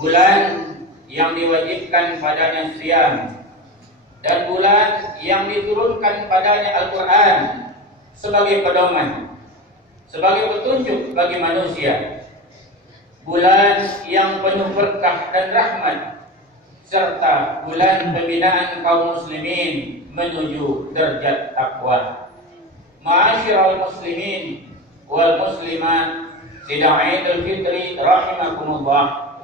bulan yang diwajibkan padanya siam, dan bulan yang diturunkan padanya Al-Quran sebagai pedoman, sebagai petunjuk bagi manusia. Bulan yang penuh berkah dan rahmat, serta bulan pembinaan kaum muslimin menuju derajat takwa. Ma'asyiral muslimin wal muslimat, sidang Idul Fitri rahimakumullah.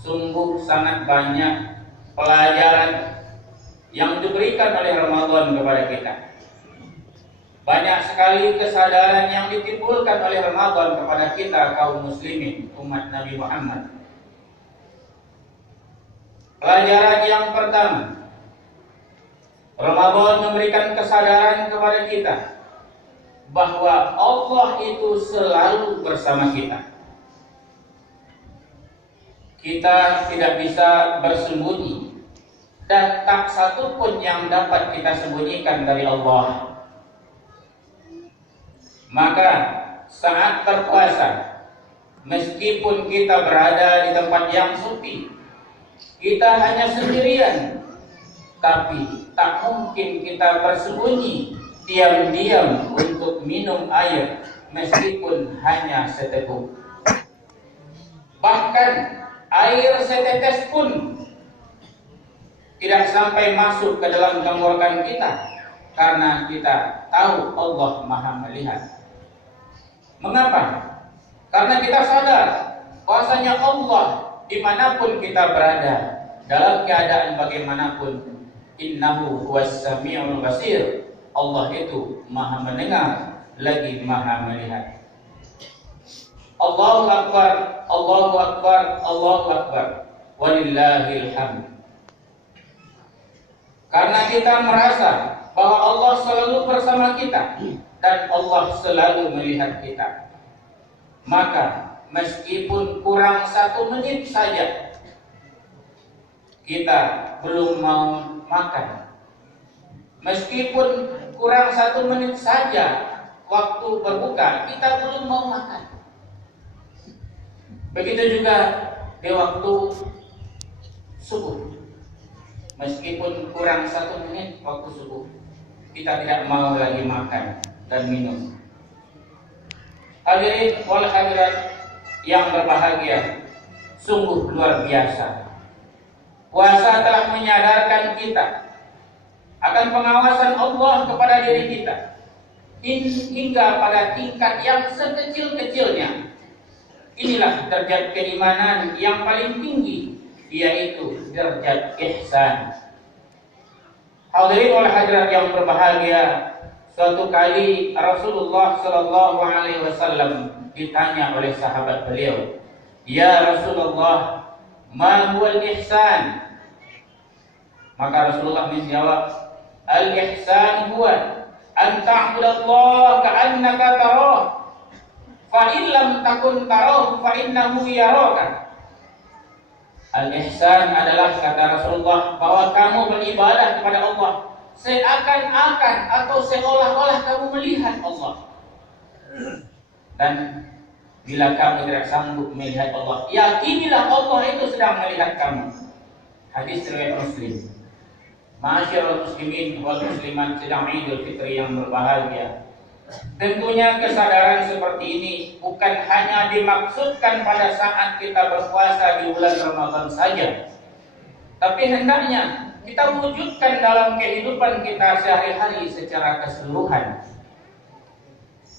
Sungguh sangat banyak pelajaran yang diberikan oleh Ramadan kepada kita. Banyak sekali kesadaran yang ditimbulkan oleh Ramadan kepada kita kaum muslimin, umat Nabi Muhammad. Pelajaran yang pertama, Ramadan memberikan kesadaran kepada kita bahwa Allah itu selalu bersama kita. Kita tidak bisa bersembunyi, dan tak satu pun yang dapat kita sembunyikan dari Allah. Maka saat berpuasa, meskipun kita berada di tempat yang sepi, kita hanya sendirian, tapi tak mungkin kita bersembunyi diam-diam untuk minum air meskipun hanya seteguk. Bahkan air setetes pun tidak sampai masuk ke dalam tenggorokan kita, karena kita tahu Allah Maha melihat. Mengapa? Karena kita sadar bahwasanya Allah dimanapun kita berada, dalam keadaan bagaimanapun, innahu huwas sami'ul basir. Allah itu Maha mendengar lagi Maha melihat. Allahu Akbar, Allahu Akbar, Allahu Akbar, walillahil hamd. Karena kita merasa bahwa Allah selalu bersama kita dan Allah selalu melihat kita, maka meskipun kurang 1 menit saja kita belum mau makan, meskipun kurang 1 menit saja waktu berbuka kita belum mau makan. Begitu juga di waktu subuh, meskipun kurang 1 menit waktu subuh, kita tidak mau lagi makan dan minum. Hadirin wal hadirat yang berbahagia, sungguh luar biasa. Puasa telah menyadarkan kita akan pengawasan Allah kepada diri kita, hingga pada tingkat yang sekecil-kecilnya. Inilah derajat keimanan yang paling tinggi, yaitu derajat ihsan. Hadirin wal hadirat yang berbahagia, suatu kali Rasulullah sallallahu alaihi wasallam ditanya oleh sahabat beliau, "Ya Rasulullah, ma huwal ihsan?" Maka Rasulullah menjawab, "Al-ihsan huwa an ta'budallaha ka'annaka tarahu, fa in lam takun tarahu fa innahu yaraka." Al-ihsan adalah, kata Rasulullah, bahwa kamu beribadah kepada Allah seakan-akan atau seolah-olah kamu melihat Allah. Dan bila kamu tidak sanggup melihat Allah, yakinilah Allah itu sedang melihat kamu. Hadis riwayat Muslim. Ma'asyiral muslimin wal muslimat, sedang Idul Fitri yang berbahagia. Tentunya kesadaran seperti ini bukan hanya dimaksudkan pada saat kita berpuasa di bulan Ramadan saja, tapi hendaknya kita wujudkan dalam kehidupan kita sehari-hari secara keseluruhan.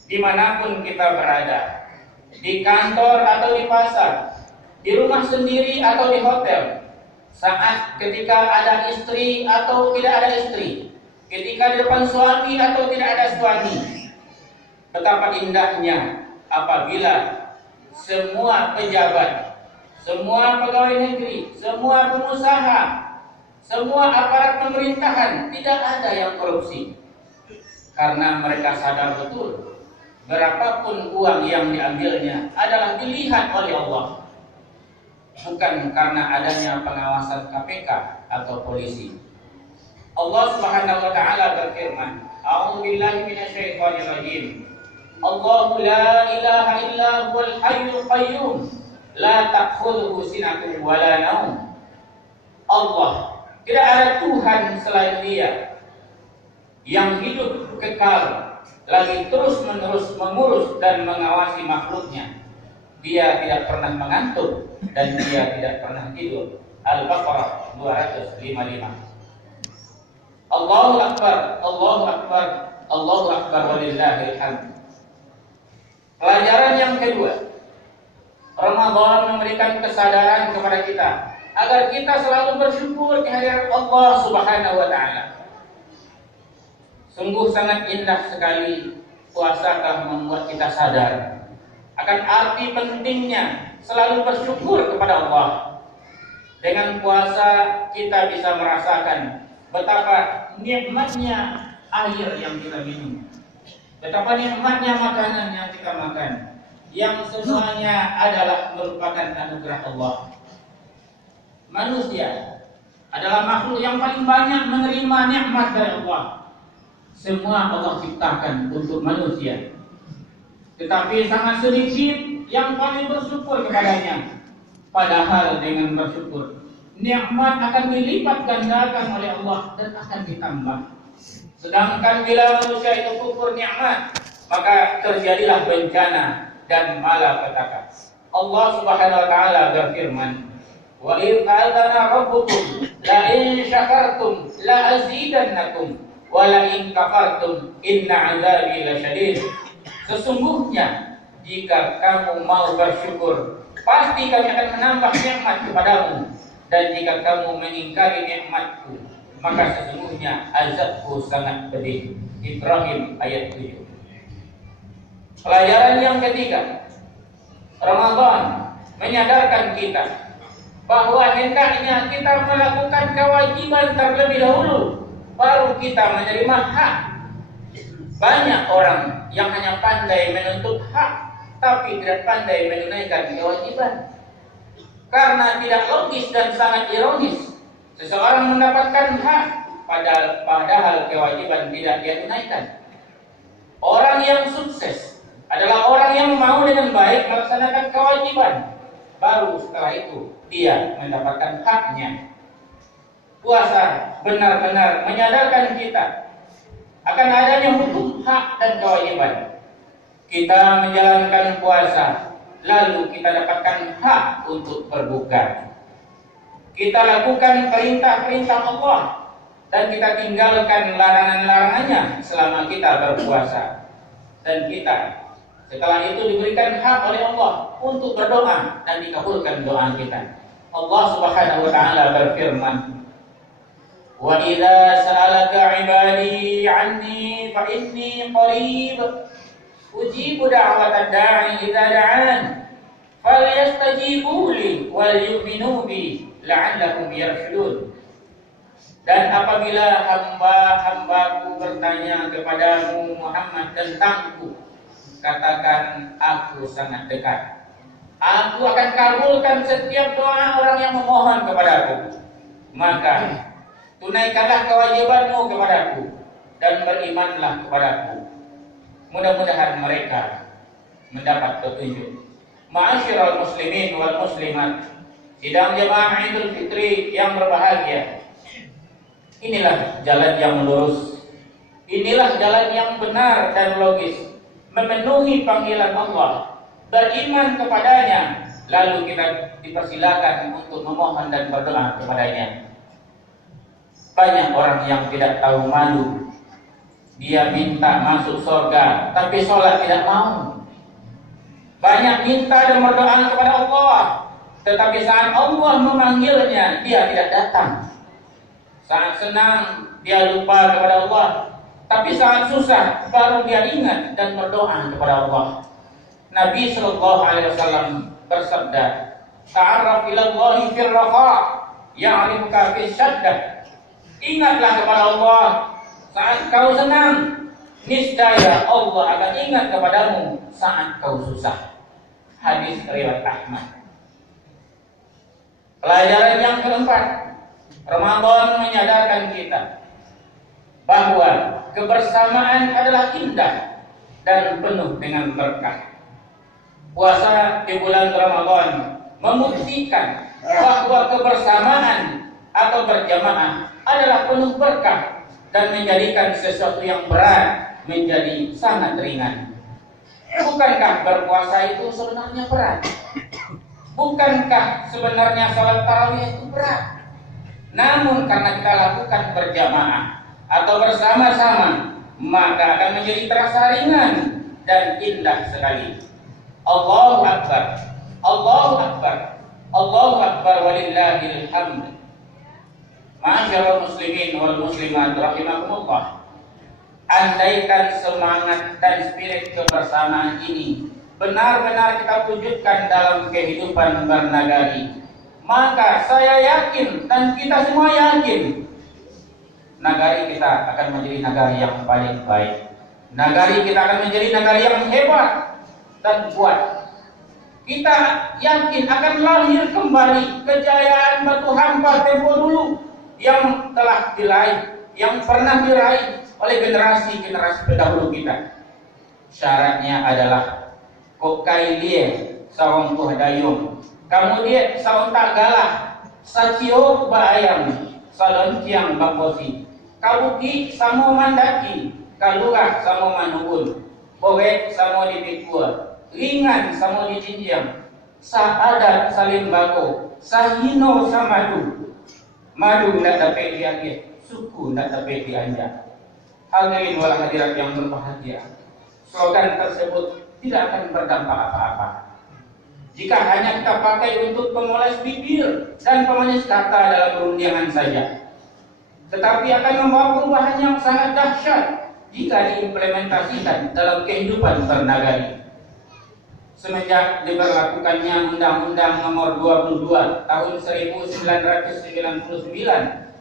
Dimanapun kita berada, di kantor atau di pasar, di rumah sendiri atau di hotel, saat ketika ada istri atau tidak ada istri, ketika di depan suami atau tidak ada suami. Betapa indahnya apabila semua pejabat, semua pegawai negeri, semua pengusaha, semua aparat pemerintahan tidak ada yang korupsi, karena mereka sadar betul berapapun uang yang diambilnya adalah dilihat oleh Allah, bukan karena adanya pengawasan KPK atau polisi. Allah Subhanahu wa taala berfirman, "A'udzu billahi minasyaitonir rajim. Allahu la ilaha illa huwal hayyul qayyum la ta'khudhuhu sinatun wala naum. Allah, tidak ada Tuhan selain Dia yang hidup kekal, lagi terus-menerus mengurus dan mengawasi makhluknya. Dia tidak pernah mengantuk dan Dia tidak pernah tidur. Al-Baqarah 255. Allahu Akbar, Allahu Akbar, Allahu Akbar walillahil hamd. Pelajaran yang kedua, Ramadan memberikan kesadaran kepada kita agar kita selalu bersyukur kehadiran Allah Subhanahu wa taala. Sungguh sangat indah sekali puasa telah membuat kita sadar akan arti pentingnya selalu bersyukur kepada Allah. Dengan puasa kita bisa merasakan betapa nikmatnya air yang kita minum, betapa nikmatnya makanan yang kita makan, yang semuanya adalah merupakan anugerah Allah. Manusia adalah makhluk yang paling banyak menerima nikmat dari Allah. Semua Allah ciptakan untuk manusia, tetapi sangat sedikit yang paling bersyukur kepadanya. Padahal dengan bersyukur, nikmat akan dilipat gandakan oleh Allah dan akan ditambah. Sedangkan bila manusia itu kufur nikmat, maka terjadilah bencana dan malapetaka. Allah Subhanahu wa taala berfirman, "Wa idz qala rabbukum la in syakartum la azidannakum wa la in kafartum inna 'adzabi lasyadid." Sesungguhnya jika kamu mau bersyukur, pasti kami akan menambah nikmat kepadamu, dan jika kamu mengingkari nikmatku, maka sesungguhnya azabku sangat pedih. Ibrahim ayat 7. Pelajaran yang ketiga, Ramadan menyadarkan kita bahwa hendaknya kita melakukan kewajiban terlebih dahulu, baru kita menerima hak. Banyak orang yang hanya pandai menuntut hak, tapi tidak pandai menunaikan kewajiban. Karena tidak logis dan sangat ironis, seseorang mendapatkan hak padahal kewajiban tidak dia tunaikan. Orang yang sukses adalah orang yang mau dengan baik melaksanakan kewajiban, baru setelah itu dia mendapatkan haknya. Puasa benar-benar menyadarkan kita akan adanya hukum hak dan kewajiban. Kita menjalankan puasa, lalu kita dapatkan hak untuk berbuka. Kita lakukan perintah-perintah Allah dan kita tinggalkan larangan-larangannya selama kita berpuasa. Dan kita setelah itu diberikan hak oleh Allah untuk berdoa dan dikabulkan doa kita. Allah Subhanahu wa taala berfirman, "Wa idza sa'alaka 'ibadi 'anni fa inni qarib ujibu da'watad da'i idza da'an falyastajibu li wal yu'minu bi la'allahum yarshudun." Dan apabila hamba-hambaku bertanya kepadamu Muhammad tentangku, katakan aku sangat dekat. Aku akan kabulkan setiap doa orang yang memohon kepadaku. Maka tunaikanlah kewajibanmu kepadaku dan berimanlah kepadaku. Mudah-mudahan mereka mendapat petunjuk. Ma'asyiral muslimin wal muslimat, sidang jemaah Idul Fitri yang berbahagia. Inilah jalan yang lurus. Inilah jalan yang benar dan logis. Memenuhi panggilan Allah, beriman kepadanya, lalu kita dipersilakan untuk memohon dan berdoa kepadanya. Banyak orang yang tidak tahu malu. Dia minta masuk surga, tapi sholat tidak mau. Banyak minta dan berdoa kepada Allah, tetapi saat Allah memanggilnya, dia tidak datang. Saat senang, dia lupa kepada Allah, tapi saat susah, baru dia ingat dan berdoa kepada Allah. Nabi sallallahu alaihi wasallam bersabda, "Ta'arraf ila Allahi fil raqa, ya'rifuka fis syaddah." Ingatlah kepada Allah saat kau senang, niscaya Allah akan ingat kepadamu saat kau susah. Hadis riwayat Ahmad. Pelajaran yang keempat, Ramadan menyadarkan kita bahwa kebersamaan adalah indah dan penuh dengan berkah. Puasa di bulan Ramadan membuktikan bahwa kebersamaan atau berjamaah adalah penuh berkah dan menjadikan sesuatu yang berat menjadi sangat ringan. Bukankah berpuasa itu sebenarnya berat? Bukankah sebenarnya salat tarawih itu berat? Namun karena kita lakukan berjamaah atau bersama-sama, maka akan menjadi terasa ringan dan indah sekali. Allahu Akbar, Allahu Akbar, Allahu Akbar walillahil hamd. Ma'asyiral muslimin wal muslimat rahimakumullah. Andaikan semangat dan spirit kebersamaan ini benar-benar kita wujudkan dalam kehidupan bernagari, maka saya yakin dan kita semua yakin nagari kita akan menjadi nagari yang paling baik. Nagari kita akan menjadi nagari yang hebat dan kuat. Kita yakin akan lahir kembali kejayaan batu hampa tempo dulu yang telah diraih, yang pernah diraih oleh generasi-generasi pendahulu kita. Syaratnya adalah kokai dia sawang tuh dayung, kemudian sawang tak galah, sacio baayam, salon ciang bakosi, kabuki samo mandaki, kalurah samo manubun, bowek samo dipikua, ringan samo dijinjang, saadat salim bako, sahino samadu, madu ndak dapat dianggap, suku ndak dapat dianjak. Hadirin wal hadirat yang berbahagia, slogan tersebut tidak akan berdampak apa-apa jika hanya kita pakai untuk pemoles bibir dan pemanis kata dalam perundangan saja, tetapi akan membawa perubahan yang sangat dahsyat jika diimplementasikan dalam kehidupan bernagari. Semenjak diberlakukannya Undang-Undang Nomor 22 Tahun 1999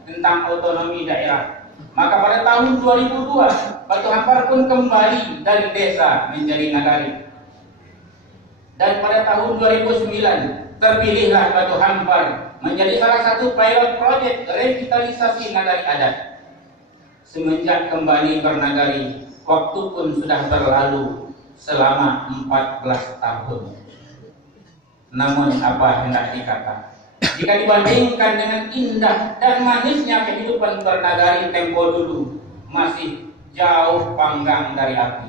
tentang otonomi daerah, maka pada tahun 2002 Batu Hampar pun kembali dari desa menjadi nagari. Dan pada tahun 2009 terpilihlah Batu Hampar menjadi salah satu pilot project revitalisasi nagari adat. Semenjak kembali bernagari, waktu pun sudah berlalu selama 14 tahun. Namun apa hendak dikata, jika dibandingkan dengan indah dan manisnya kehidupan bernagari tempo dulu, masih jauh panggang dari api.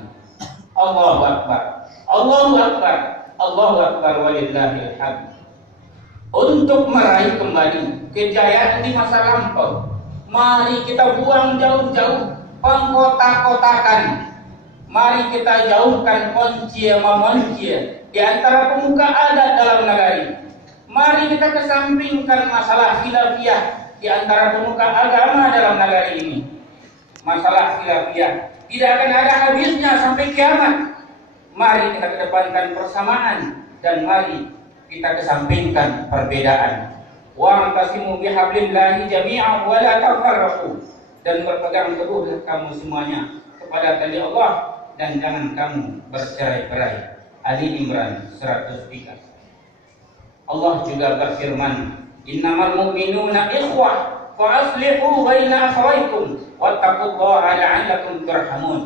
Allahu Akbar, Allahu Akbar, Allahu Akbar walillahil hamd. Untuk meraih kembali kejayaan di masa lampau, mari kita buang jauh-jauh pengkotak-kotakan. Mari kita jauhkan poncia-memoncia di antara pemuka adat dalam nagari. Mari kita kesampingkan masalah khilafiyah di antara pemuka agama dalam negara ini. Masalah khilafiyah tidak akan ada habisnya sampai kiamat. Mari kita kedepankan persamaan dan mari kita kesampingkan perbedaan. Wa'tasimu bihablillahi jami'an wa la tafarraqu, dan berpegang teguhlah kamu semuanya kepada tali Allah dan jangan kamu bercerai-berai. Ali Imran 103. Allah juga berfirman, innamal mu'minuna ikhwah fa aslihu baina akhawaykum wattaqullaha la'allakum turhamun.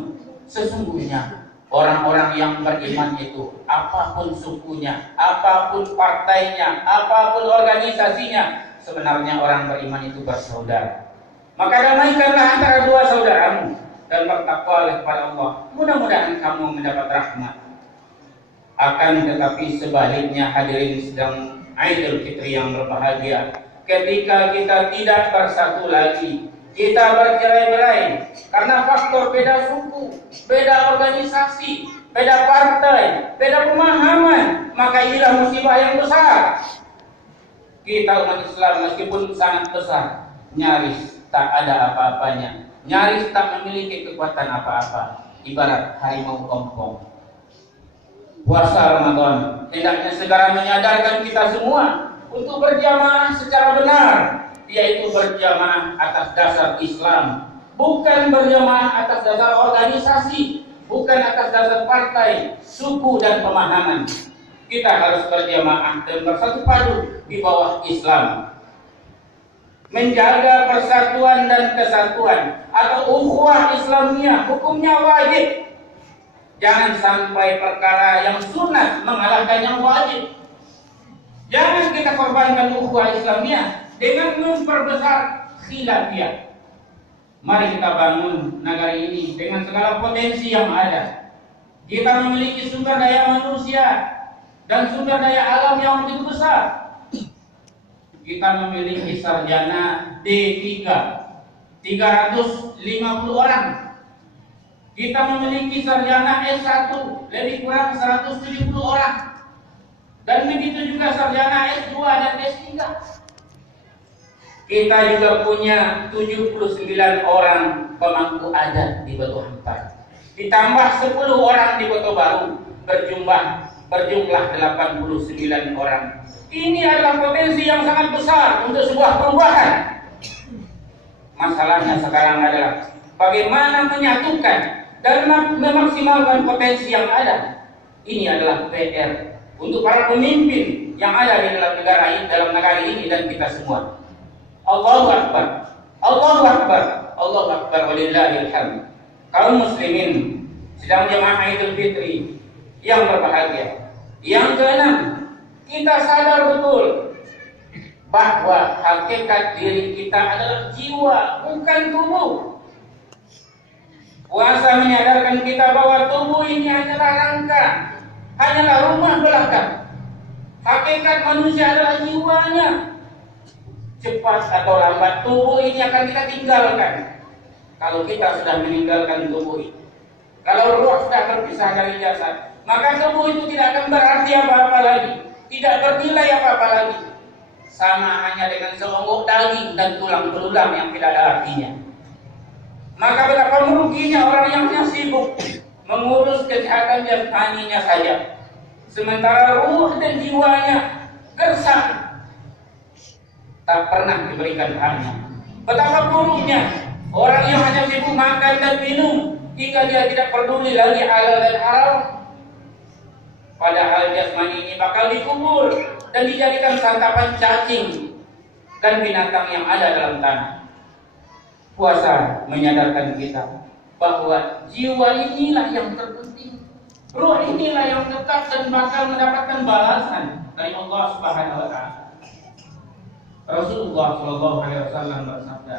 Sesungguhnya orang-orang yang beriman itu, apapun sukunya, apapun partainya, apapun organisasinya, sebenarnya orang beriman itu bersaudara. Maka damaikanlah antara dua saudaramu dan bertakwalah kepada Allah. Mudah-mudahan kamu mendapat rahmat. Akan tetapi sebaliknya, hadirin sedang Aidul Fitri yang berbahagia, ketika kita tidak bersatu lagi, kita bercerai-berai karena faktor beda suku, beda organisasi, beda partai, beda pemahaman, maka inilah musibah yang besar. Kita umat Islam meskipun sangat besar, nyaris tak ada apa-apanya, nyaris tak memiliki kekuatan apa-apa, ibarat harimau ompong. Puasa Ramadan hendaknya segera menyadarkan kita semua untuk berjamaah secara benar, yaitu berjamaah atas dasar Islam, bukan berjamaah atas dasar organisasi, bukan atas dasar partai, suku dan pemahaman. Kita harus berjamaah dan bersatu padu di bawah Islam. Menjaga persatuan dan kesatuan atau ukhuwah Islamiyah hukumnya wajib. Jangan sampai perkara yang sunat mengalahkan yang wajib. Jangan kita korbankan ukhuwah Islamiyah dengan memperbesar khilafiyah. Mari kita bangun negara ini dengan segala potensi yang ada. Kita memiliki sumber daya manusia dan sumber daya alam yang begitu besar. Kita memiliki sarjana D3 350 orang. Kita memiliki sarjana S1 lebih kurang 170 orang. Dan begitu juga sarjana S2 dan S3. Kita juga punya 79 orang pemangku adat di Batu Hampar. Ditambah 10 orang di Kota Baru, berjumlah 89 orang. Ini adalah potensi yang sangat besar untuk sebuah perubahan. Masalahnya sekarang adalah bagaimana menyatukan dan memaksimalkan potensi yang ada. Ini adalah PR untuk para pemimpin yang ada di dalam negara ini dan kita semua. Allahu Akbar, Allahu Akbar, Allahu Akbar, walillahil hamd. Kaum muslimin sedang jemaah Idul Fitri yang berbahagia. Yang keenam, kita sadar betul bahwa hakikat diri kita adalah jiwa, bukan tubuh. Puasa menyadarkan kita bahwa tubuh ini hanyalah rangka, hanyalah rumah belakang. Hakikat manusia adalah jiwanya. Cepat atau lambat tubuh ini akan kita tinggalkan. Kalau kita sudah meninggalkan tubuh ini, kalau ruh sudah berpisah dari jasad, maka tubuh itu tidak akan berarti apa-apa lagi, tidak bernilai apa-apa lagi. Sama hanya dengan seonggok daging dan tulang belulang yang tidak ada artinya. Maka betapa meruginya orang yang hanya sibuk mengurus kesehatan jasmaninya saja, sementara ruh dan jiwanya gersang, tak pernah diberikan haknya. Betapa buruknya orang yang hanya sibuk makan dan minum hingga dia tidak peduli lagi halal dan haram. Padahal jasmani ini bakal dikubur dan dijadikan santapan cacing dan binatang yang ada dalam tanah. Puasa menyadarkan kita bahwa jiwa inilah yang terpenting, ruh inilah yang tetap dan bakal mendapatkan balasan dari Allah Subhanahu wa taala. Rasulullah sallallahu alaihi wasallam bersabda,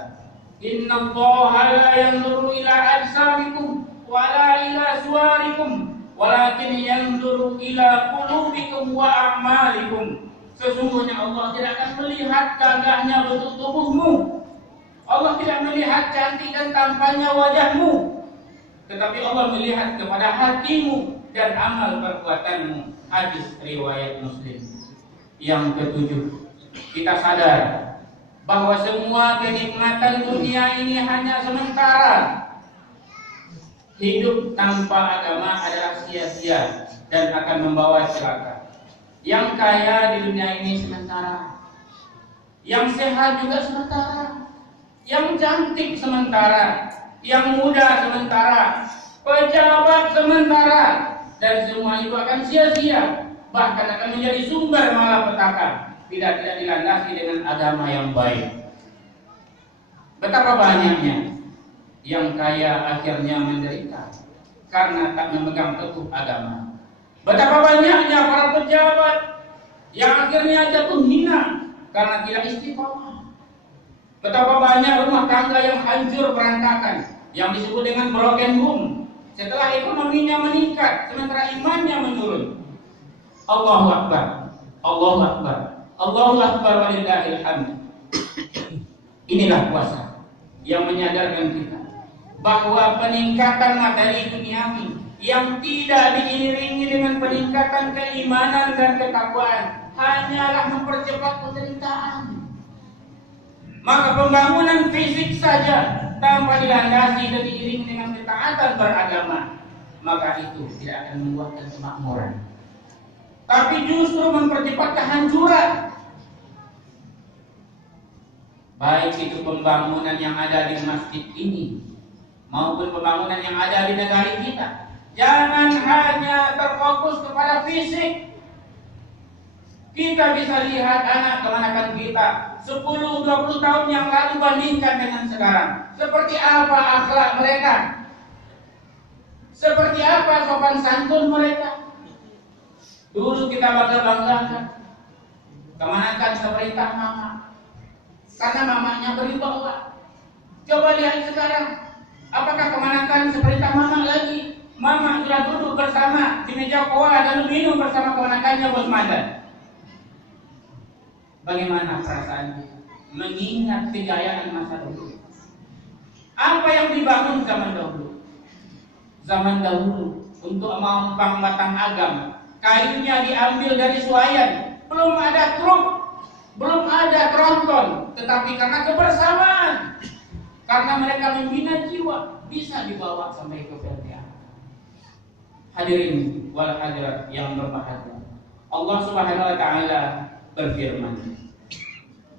"Innallaha la yanzuru ila ajsamikum wa la ila suwarikum, walakin yanzuru ila qulubikum wa a'malikum." Sesungguhnya Allah tidak akan melihat gagahnya bentuk tubuhmu. Allah tidak melihat cantik dan tampannya wajahmu, tetapi Allah melihat kepada hatimu dan amal perbuatanmu. Hadis riwayat Muslim. Yang ketujuh, kita sadar bahwa semua kenikmatan dunia ini hanya sementara. Hidup tanpa agama adalah sia-sia dan akan membawa celaka. Yang kaya di dunia ini sementara, yang sehat juga sementara, yang cantik sementara, yang muda sementara, pejabat sementara, dan semua itu akan sia-sia, bahkan akan menjadi sumber malapetaka. Tidak dilandasi dengan agama yang baik. Betapa banyaknya yang kaya akhirnya menderita karena tak memegang teguh agama. Betapa banyaknya para pejabat yang akhirnya jatuh hina karena tidak istiqomah. Betapa banyak rumah tangga yang hancur berantakan, yang disebut dengan broken home, setelah ekonominya meningkat sementara imannya menurun. Allahu Akbar, Allahu Akbar, Allahu Akbar, walillahil hamd. Inilah puasa yang menyadarkan kita bahwa peningkatan materi duniawi yang tidak diiringi dengan peningkatan keimanan dan ketakwaan hanyalah mempercepat penderitaan. Maka pembangunan fisik saja tanpa dilandasi dan diiringi dengan ketaatan beragama, maka itu tidak akan membuahkan kemakmuran, tapi justru mempercepat kehancuran. Baik itu pembangunan yang ada di masjid ini maupun pembangunan yang ada di negara kita, jangan hanya terfokus kepada fisik. Kita bisa lihat anak kemanakan kita 10-20 tahun yang lalu bandingkan dengan sekarang. Seperti apa akhlak mereka, seperti apa sopan santun mereka. Dulu kita bangga-banggakan Kemanakan seperintah mama, karena mamanya berwibawa. Coba lihat sekarang, apakah kemanakan seperintah mama lagi? Mama sudah duduk bersama di meja koa dan minum bersama kemanakannya Bos Madan. Bagaimana perasaannya? Mengingat kejayaan masa dulu. Apa yang dibangun zaman dahulu? Zaman dahulu untuk mampang batang agam, kayunya diambil dari suayan. Belum ada truk, belum ada tronton, tetapi karena kebersamaan, karena mereka membina jiwa, bisa dibawa sampai ke PLTA. Hadirin wal hadirat yang berbahagia, Allah Subhanahu wa taala berfirman,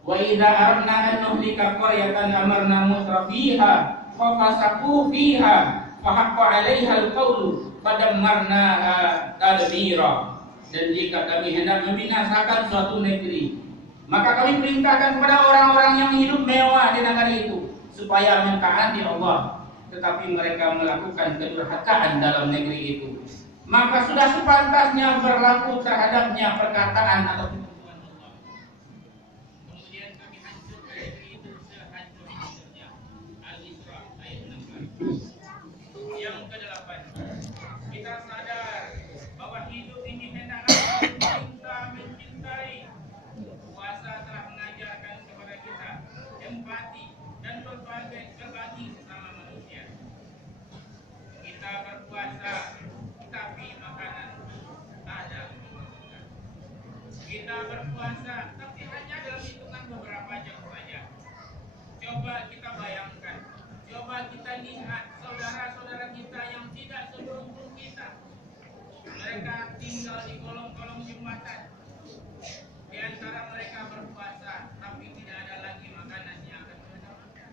wa idza aradna an nuhlika qaryatan amarna mutrafiha fa fasaqu fiha fa haqqa 'alaiha al-qawlu fadammarnaha tadmira. Dan jika kami hendak membinasakan suatu negeri, maka kami perintahkan kepada orang-orang yang hidup mewah di negeri itu supaya mentaati Allah, tetapi mereka melakukan kedurhakaan dalam negeri itu, maka sudah sepantasnya berlaku terhadapnya perkataan atau ketentuan Allah. Kemudian kami hancurkan negeri itu sehancur-hancurnya. Al-Isra ayat 16. Yang ke-8, kita sadar bahwa hidup ini hendaklah kita mencintai. Puasa telah mengajarkan kepada kita empati dan berbagi sesama manusia. Kita berpuasa, tapi makanan ada. Kita berpuasa, tapi hanya dalam hitungan beberapa jam saja. Coba kita bayangkan, coba kita lihat saudara-saudara kita yang tidak seberuntung kita. Mereka tinggal di kolong-kolong jembatan. Di antara mereka berpuasa, tapi tidak ada lagi makanan yang akan mereka makan.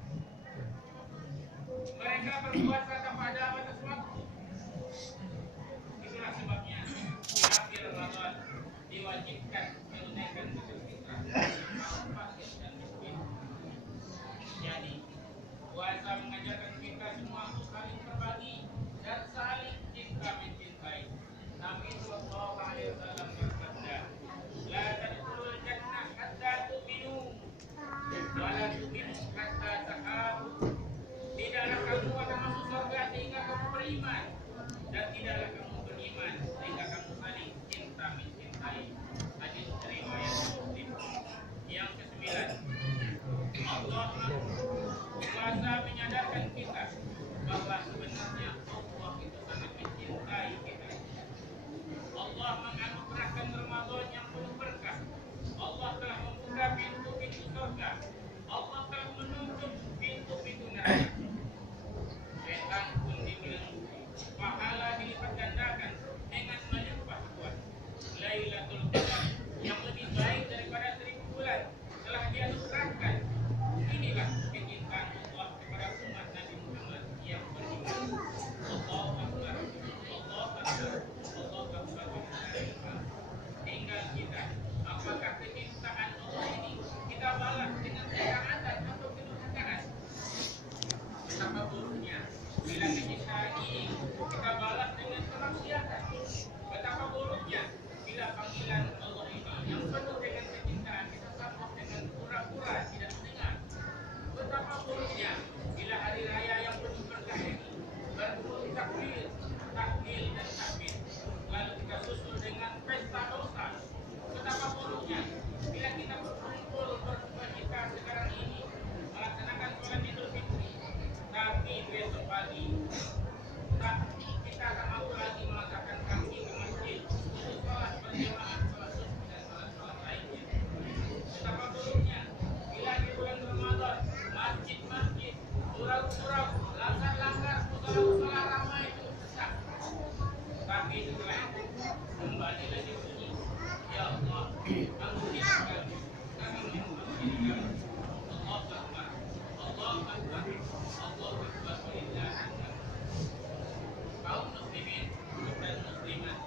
Mereka berpuasa tanpa ada batas waktu. Itulah sebabnya di akhir Ramadan diwajibkan menunaikan zakat fitrah kaum fakir dan miskin. Jadi puasa mengajarkan kita semua untuk saling berbagi dan saling cinta mencintai. Nabi sallallahu alaihi wasallam bersabda, la tadkhulul jannah hatta tu'minu wa la tu'minu hatta tahabu. Tidaklah kamu akan masuk surga sehingga kamu beriman, dan tidaklah kamu beriman sehingga kamu saling cinta mencintai. Hadis riwayat Muslim. Yang ke-9, Allah puasa menyadarkan kita bahwa sebenarnya Allah itu sangat mencintai kita. Allah menganugerahkan Ramadan yang penuh berkah. Allah telah membuka pintu-pintu surga. Allah telah menutup pintu-pintu neraka. Setan pun dibelenggu, pahala dilipat gandakan dengan melimpah ruah. Lailatul Qadar yang lebih baik daripada 1000 bulan telah dianugerahkan. Inilah kecintaan Allah kepada umat Nabi Muhammad yang beriman. Allahu Akbar, Allahu Akbar, Allahu Akbar. Tinggal kita, apakah kecintaan Allah ini kita balas dengan ketaatan atau kedurhakaan? Betapa buruknya bila kecintaan ini kita balas dengan kemaksiatan. Betapa buruknya bila panggilan Allah ini yang penuh dengan kecintaan kita sambut dengan pura-pura tidak mendengar. Betapa buruknya bila hari raya yang penuh berkah ini berkumpul takbir, tahlil dan tahmid, lalu kita susul dengan pesta dosa. Betapa buruknya bila kita berkumpul bersuka-cita sekarang ini melaksanakan sholat Idul Fitri, tapi besok pagi kita tak mau lagi melangkahkan kaki ke masjid untuk sholat berjamaah, sholat subuh dan sholat lainnya. Betapa buruknya bila di bulan Ramadan masjid-masjid, surau-surau, langgar-langgar, musola-musola ramai itu sesak. Tapi setelah itu kembali lagi bunyi, ya Allah, ampuni kami, kami mengampuni kami. Allahu Akbar, Allahu Akbar, Allahu Akbar, walillahi alhamd. Kaum muslimin dan muslimat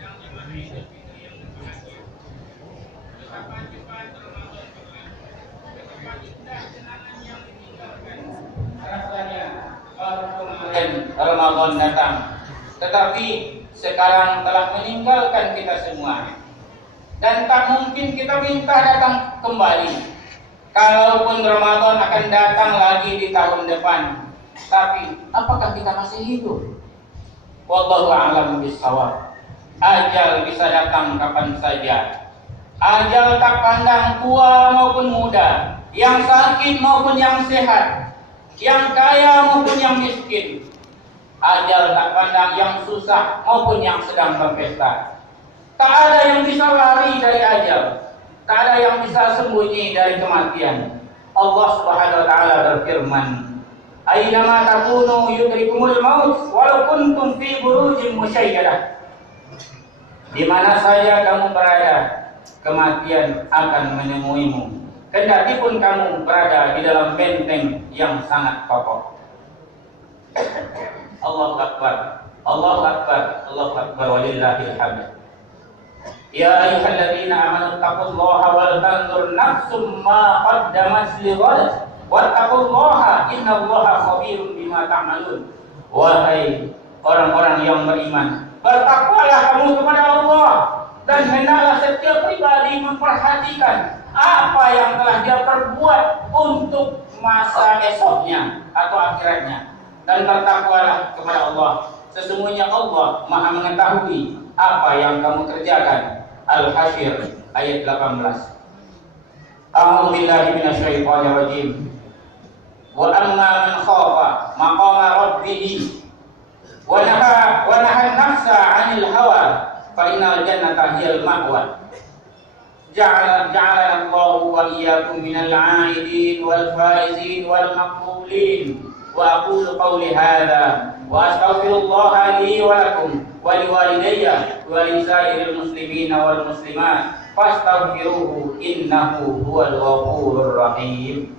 yang jemaah Idul Fitri yang berbahagia, betapa cepat Ramadan berlalu, betapa indah kenangan yang ditinggalkan. Rasanya baru kemarin Ramadan datang, tetapi sekarang telah meninggalkan kita semua. dan tak mungkin kita minta datang kembali. Kalaupun Ramadan akan datang lagi di tahun depan, tapi apakah kita masih hidup? Wallahu a'lam bishawab. Ajal bisa datang kapan saja. Ajal tak pandang tua maupun muda, yang sakit maupun yang sehat, yang kaya maupun yang miskin. Ajal tak pandang yang susah maupun yang sedang berpesta. Tak ada yang bisa lari dari ajal, tak ada yang bisa sembunyi dari kematian. Allah Subhanahu wa taala berfirman, "Ainama takunu yudrikumul maut walau kuntum fi burujin musyayyadah." Di mana saja kamu berada, kematian akan menemuimu. Kendati pun kamu berada di dalam benteng yang sangat kokoh. Allahu Akbar, Allahu Akbar, Allahu Akbar, walillahil hamd. Ya ayyuhalladzina amanu taqullaha wal tanzur nafsum ma qaddamat lighad wattaqullaha innallaha khabirum bima ta'malun. Wahai orang-orang yang beriman, bertakwalah kamu kepada Allah, dan hendaklah setiap pribadi memperhatikan apa yang telah dia perbuat untuk masa esoknya atau akhiratnya, dan bertakwalah kepada Allah. Sesungguhnya Allah Maha mengetahui apa yang kamu kerjakan. Al-Hasyr ayat 18. A'udzu billahi minasyaitonir rajim. Wa amma man khafa maqama rabbih wa naha nafsa 'anil hawa fa innal jannata hiyal ma'wa. Ja'alana Allahu wa iyyakum minal 'aidin wal faizin wal maqbulin. Wa aqulu qawli hadza wa astaghfirullaha li wa lakum wa liwalidayya wa lisairil muslimina wal muslimat fastaghfiruhu innahu huwal ghafurur rahim.